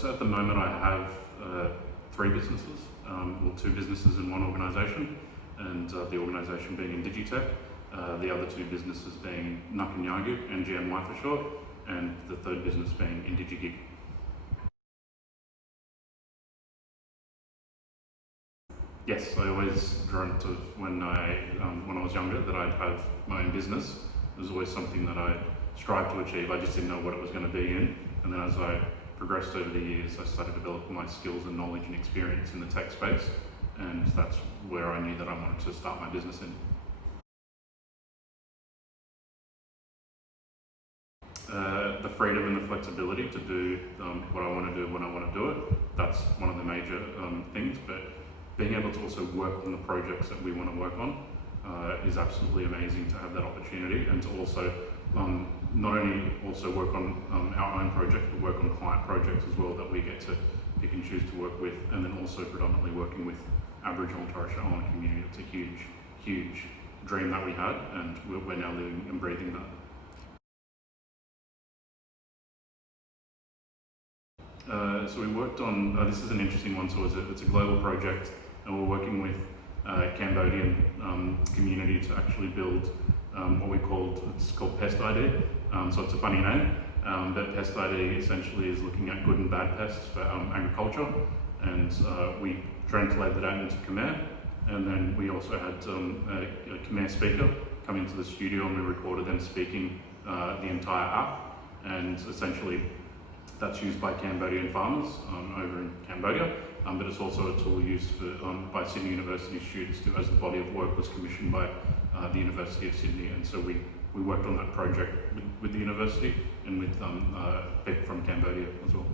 So at the moment I have 3 businesses, well 2 businesses in one organisation, and the organisation being Indigitek, the other 2 businesses being NGNY for short, and the 3rd business being Indigitek. Yes, I always dreamt of when I was younger that I'd have my own business. It was always something that I strived to achieve. I just didn't know what it was going to be in, and then as I progressed over the years, I started developing my skills and knowledge and experience in the tech space, and that's where I knew that I wanted to start my business in. The freedom and the flexibility to do what I want to do when I want to do it, that's one of the major things, but being able to also work on the projects that we want to work on is absolutely amazing to have that opportunity, and to also not only also work on our own projects, but work on client projects as well that we get to pick and choose to work with, and then also predominantly working with Aboriginal Torres Strait Islander community. It's a huge, huge dream that we had, and we're now living and breathing that. So we worked on, this is an interesting one, so it's a global project, and we're working with Cambodian community to actually build it's called Pest ID. So it's a funny name, but Pest ID essentially is looking at good and bad pests for agriculture, and we translated that into Khmer, and then we also had a Khmer speaker come into the studio, and we recorded them speaking the entire app, and essentially that's used by Cambodian farmers over in Cambodia, but it's also a tool used by Sydney University students as the body of work was commissioned by the University of Sydney, and so we worked on that project with the university and with people from Cambodia as well.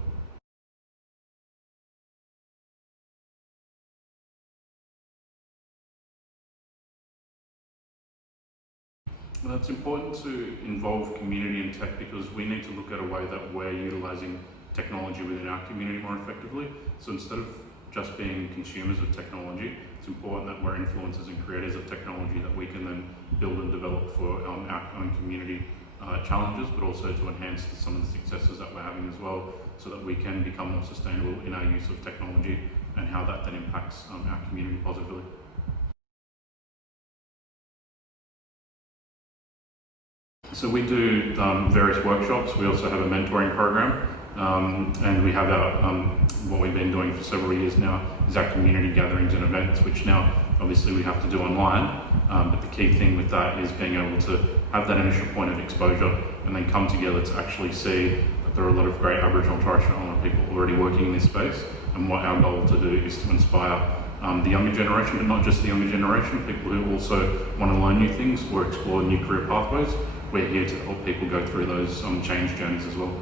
Well, it's important to involve community in tech because we need to look at a way that we're utilising technology within our community more effectively. So instead of just being consumers of technology, it's important that we're influencers and creators of technology that we can then build and develop for our own community challenges, but also to enhance some of the successes that we're having as well, so that we can become more sustainable in our use of technology and how that then impacts our community positively. So we do various workshops. We also have a mentoring program, and we have our what we've been doing for several years now is our community gatherings and events, which now obviously we have to do online, but the key thing with that is being able to have that initial point of exposure and then come together to actually see that there are a lot of great Aboriginal Torres Strait Islander people already working in this space, and what our goal to do is to inspire the younger generation, but not just the younger generation, people who also want to learn new things or explore new career pathways. We're here to help people go through those change journeys as well.